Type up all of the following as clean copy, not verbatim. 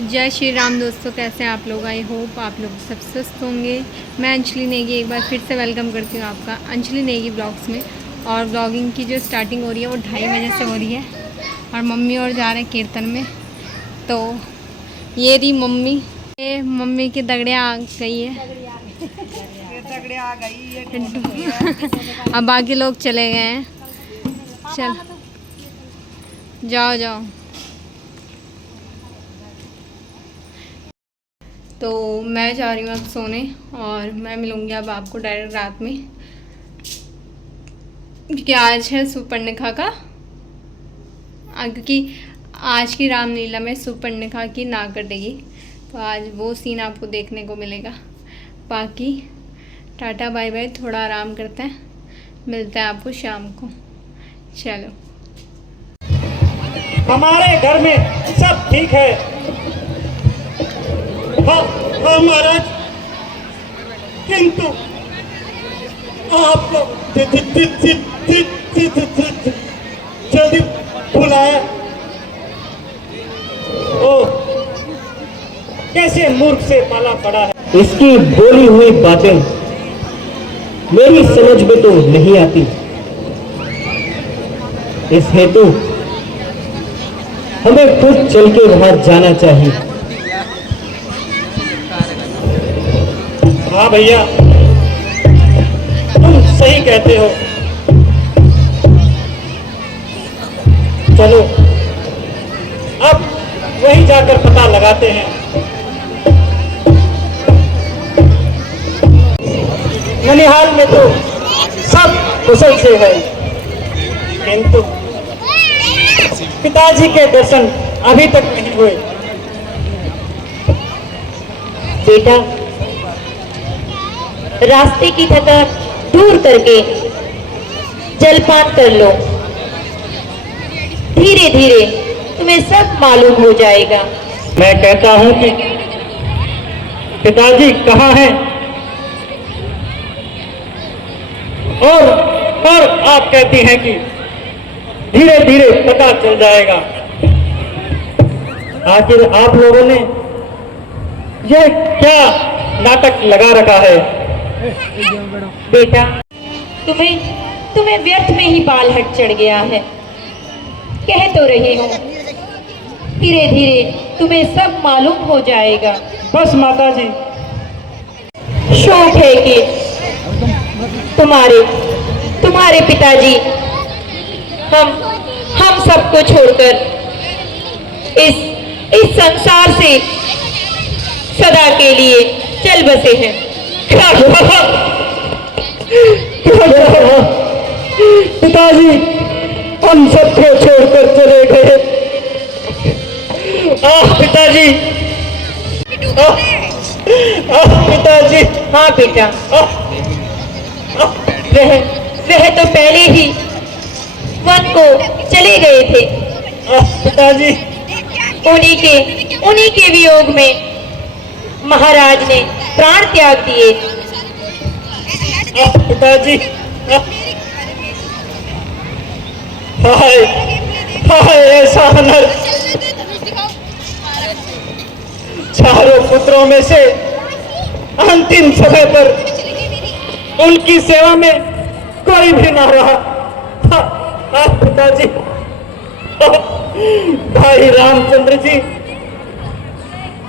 जय श्री राम दोस्तों, कैसे हैं आप लोग। आई होप आप लोग सब स्वस्थ होंगे। मैं अंजलि नेगी एक बार फिर से वेलकम करती हूँ आपका अंजलि नेगी ब्लॉग्स में। और ब्लॉगिंग की जो स्टार्टिंग हो रही है वो 2:30 बजे से हो रही है और मम्मी और जा रहे हैं कीर्तन में। तो ये रही मम्मी, ये मम्मी की दगड़िया आ गई है। अब बाकी लोग चले गए हैं। चल जाओ जाओ। तो मैं जा रही हूँ अब सोने और मैं मिलूँगी अब आपको डायरेक्ट रात में, क्योंकि आज है सुपर्णखा का, क्योंकि आज की रामलीला में सुपर्णखा की नाक कटेगी, तो आज वो सीन आपको देखने को मिलेगा। बाकी टाटा बाय बाय, थोड़ा आराम करते हैं, मिलते हैं आपको शाम को। चलो। हमारे घर में सब ठीक है। हाँ महाराज, किंतु आपको जल्दी बुलाया। ओ, कैसे मूर्ख से पाला पड़ा है। इसकी बोली हुई बातें मेरी समझ में तो नहीं आती। इस हेतु हमें खुद चल के वहां जाना चाहिए। हाँ भैया, तुम सही कहते हो। चलो अब वहीं जाकर पता लगाते हैं। ननिहाल में तो सब कुशल से है, किंतु पिताजी के दर्शन अभी तक नहीं हुए। बेटा, रास्ते की थकान दूर करके जलपान कर लो। धीरे धीरे तुम्हें सब मालूम हो जाएगा। मैं कहता हूं कि पिताजी कहाँ हैं, और आप कहती हैं कि धीरे धीरे पता चल जाएगा। आखिर आप लोगों ने यह क्या नाटक लगा रखा है। बेटा, तुम्हें व्यर्थ में ही बाल हट चढ़ गया है। कह तो रही हूँ, धीरे धीरे तुम्हें सब मालूम हो जाएगा। बस माताजी, शौक है कि तुम्हारे पिताजी हम सबको छोड़कर इस संसार से सदा के लिए चल बसे हैं। पिताजी हम सबको छोड़कर चले गए। पिताजी, पिताजी। हाँ बेटा, वह तो पहले ही वन को चले गए थे। पिताजी, उन्हीं के वियोग में महाराज ने प्राण त्याग दिए। पिताजी, हाय हाय, ऐसा अनर्थ। चारों पुत्रों में से अंतिम समय पर उनकी सेवा में कोई भी ना रहा। पिताजी, भाई रामचंद्र जी,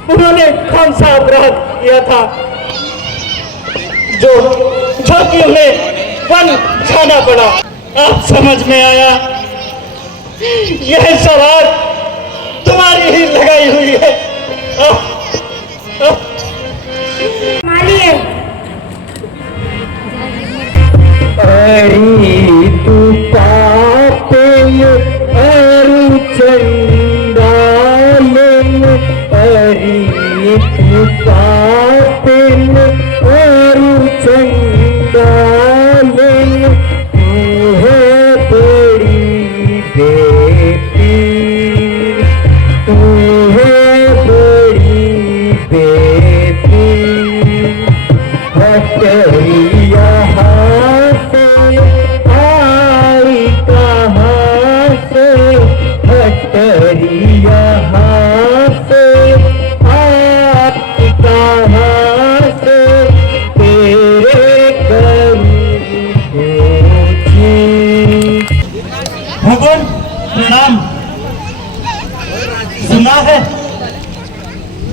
उन्होंने कौन सा अपराध किया था जो कि उन्हें वन जाना पड़ा। आप समझ में आया, यह सवाल तुम्हारी ही लगाई हुई है। तू पापे अरु चंडाल, तू पापे अरु चंडाल, तू है बड़ी बेटी, तू है बड़ी बेटी। हटरिया आई कहाँ से, हटरिया से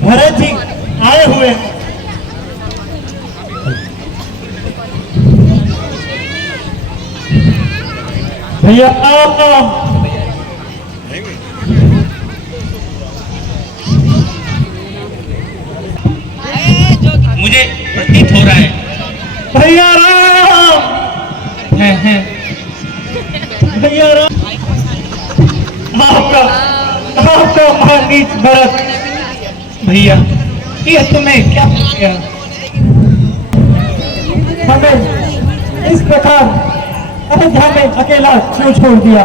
भरत जी आए हुए हैं। भैया मुझे प्रतीत हो रहा है भैया राम हैं भैया राम आपका आपका महानीच भरत भैया, ये तुम्हें क्या हो गया? हमें इस प्रकार अयोध्या में अकेला क्यों छोड़ दिया?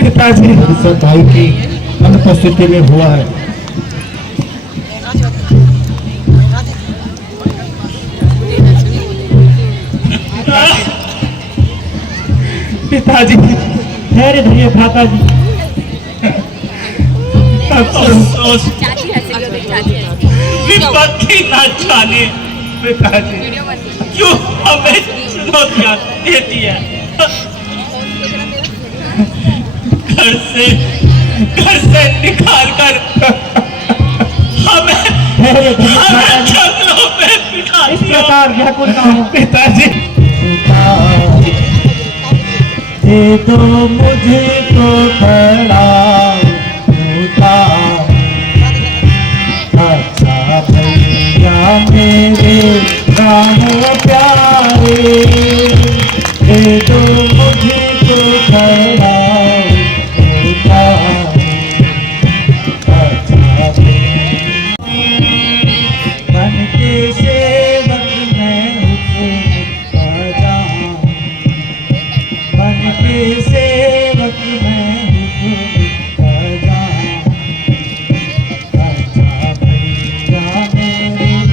पिताजी, सब भाई की अनुपस्थिति में हुआ है। पिताजी, धैर्य धरिए भ्राता जी। अफसोस विपत्ति ना जाने पिताजी क्यों हमें चुनौतियां देती है। घर से निकाल कर हमें जंगलों में बिठा इस दिया। प्रकार व्याकुल ना हो पिताजी, दे दो मुझे तो खड़ा होता। अच्छा भैया मेरे राम प्यारे, दे दो मुझे तो खड़ा होता। अच्छा बन के सेवक मैं हुक्म आजा, बन के सेवक मैं हुक्म आजा। अच्छा भैया मेरे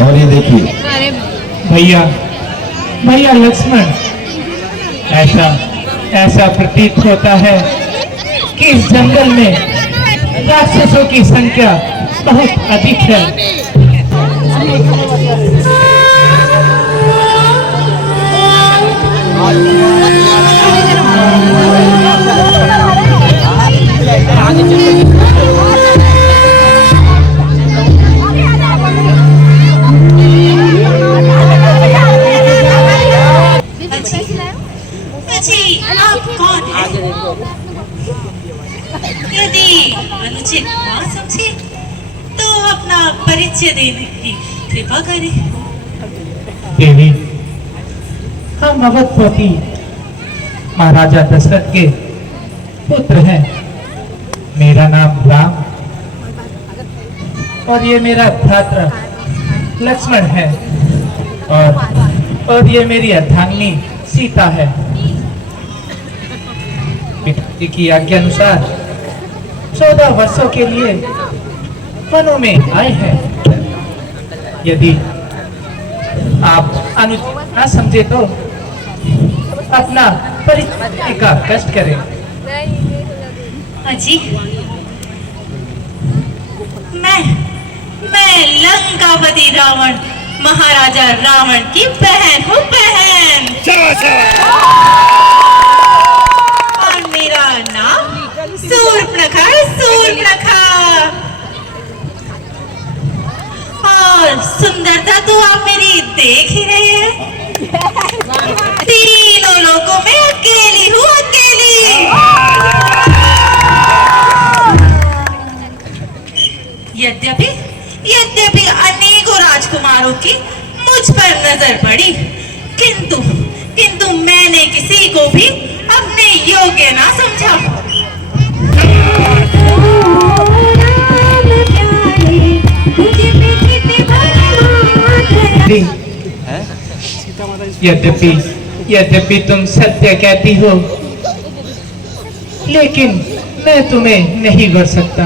और ये देखिए अरे भैया भैया लक्ष्मण, ऐसा ऐसा प्रतीत होता है कि इस जंगल में राक्षसों की संख्या बहुत अधिक है। जी, आप कौन हैं? यदि अनुचित ना समझे तो अपना परिचय देने की कृपा करें। देवी, हम अवधपति महाराजा दशरथ के पुत्र हैं। मेरा नाम राम और ये मेरा भ्राता लक्ष्मण है, और ये मेरी अर्धांगिनी सीता है। पिताजी की आज्ञा अनुसार 14 वर्षों के लिए वनों में आए हैं। यदि आप अनुचित ना समझे तो अपना परिचय का कष्ट करें। अजी, मैं लंकापति रावण महाराजा रावण की बहन हूँ, बहन। और मेरा नाम सूर्पणखा है, सूर्पणखा। और सुंदरता तो आप मेरी देख ही रहे हैं। तीनों लोगों में अकेली हूँ, अकेली। यद्यपि अनेकों राजकुमारों की मुझ पर नजर पड़ी, किंतु मैंने किसी को भी अपने योग्य ना समझा। यद्यपि तुम सत्य कहती हो, लेकिन मैं तुम्हें नहीं वर सकता।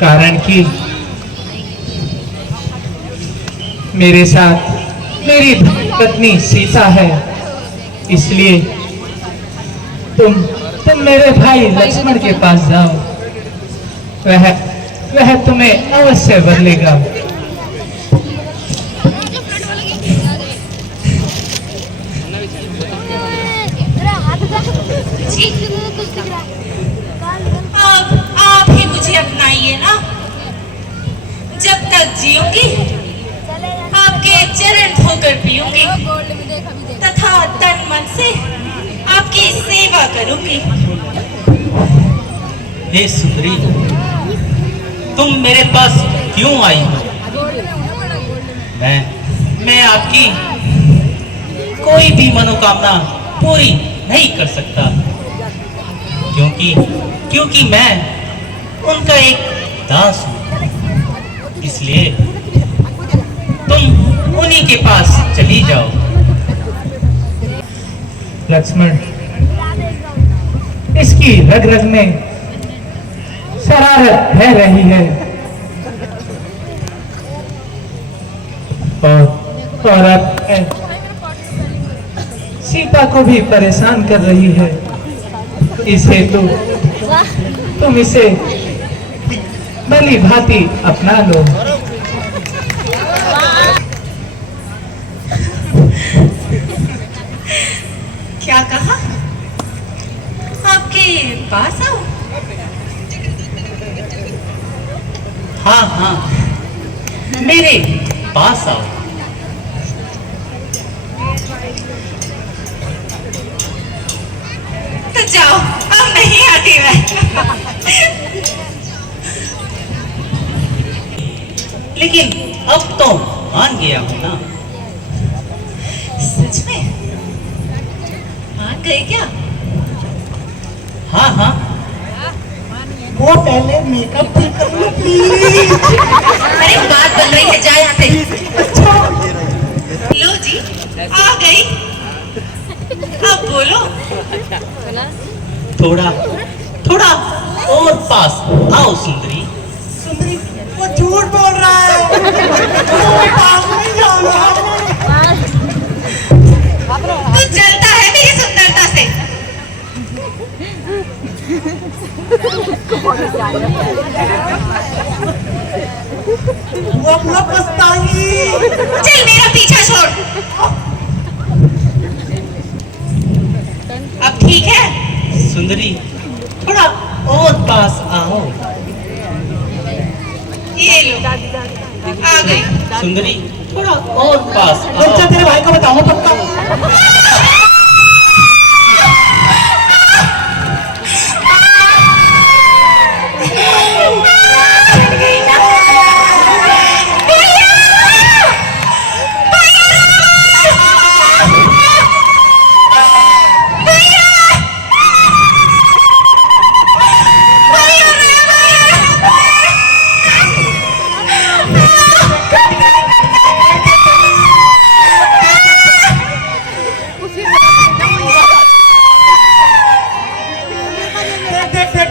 कारण कि मेरे साथ मेरी पत्नी सीता है, इसलिए तुम मेरे भाई लक्ष्मण के पास जाओ, वह तुम्हें अवश्य बदलेगा। जी, अब आप ही मुझे अपनाइए ना। जब तक जीऊंगी आपके चरण धोकर पीऊंगी तथा तन मन से आपकी सेवा करूंगी। हे सुंदरी, तुम मेरे पास क्यों आई हो? मैं आपकी कोई भी मनोकामना पूरी नहीं कर सकता, क्योंकि मैं उनका एक दास हूं। इसलिए तुम उन्हीं के पास चली जाओ। लक्ष्मण, इसकी रग रग में शरारत बह रही है और अब सीता को भी परेशान कर रही है। इस हेतु तुम इसे भली भांति अपना लो। क्या कहा? आपके पास आओ? हाँ, मेरे पास आओ। तो जाओ, अब नहीं आती मैं। लेकिन अब तो मान गया हूं ना। सच में मान गए क्या? हाँ, वो पहले मेकअप भी कर लो प्लीज। अरे बात बन रही है, जा यहाँ से। लो जी, आ गई। अब बोलो। थोड़ा और पास आओ सुंदरी। सुंदरी, वो झूठ बोल रहा है। वो पास नहीं जाना। तू जलता है मेरी सुंदरता से। वो अपना पछताएंगी। चल मेरा पीछा छोड़। अब ठीक है? सुंदरी, थोड़ा और पास आओ। ये लो, आ गई। सुंदरी, थोड़ा और पास रुक जा, आओ। तेरे भाई को बताऊं पक्का।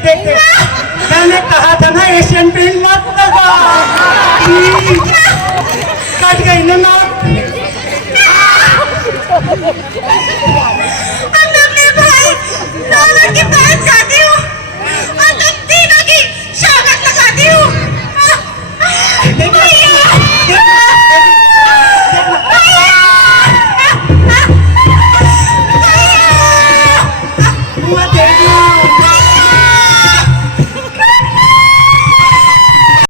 देख, मैंने कहा था ना एशियन पेंट मत लगा। कट गई ना नाक। भाई,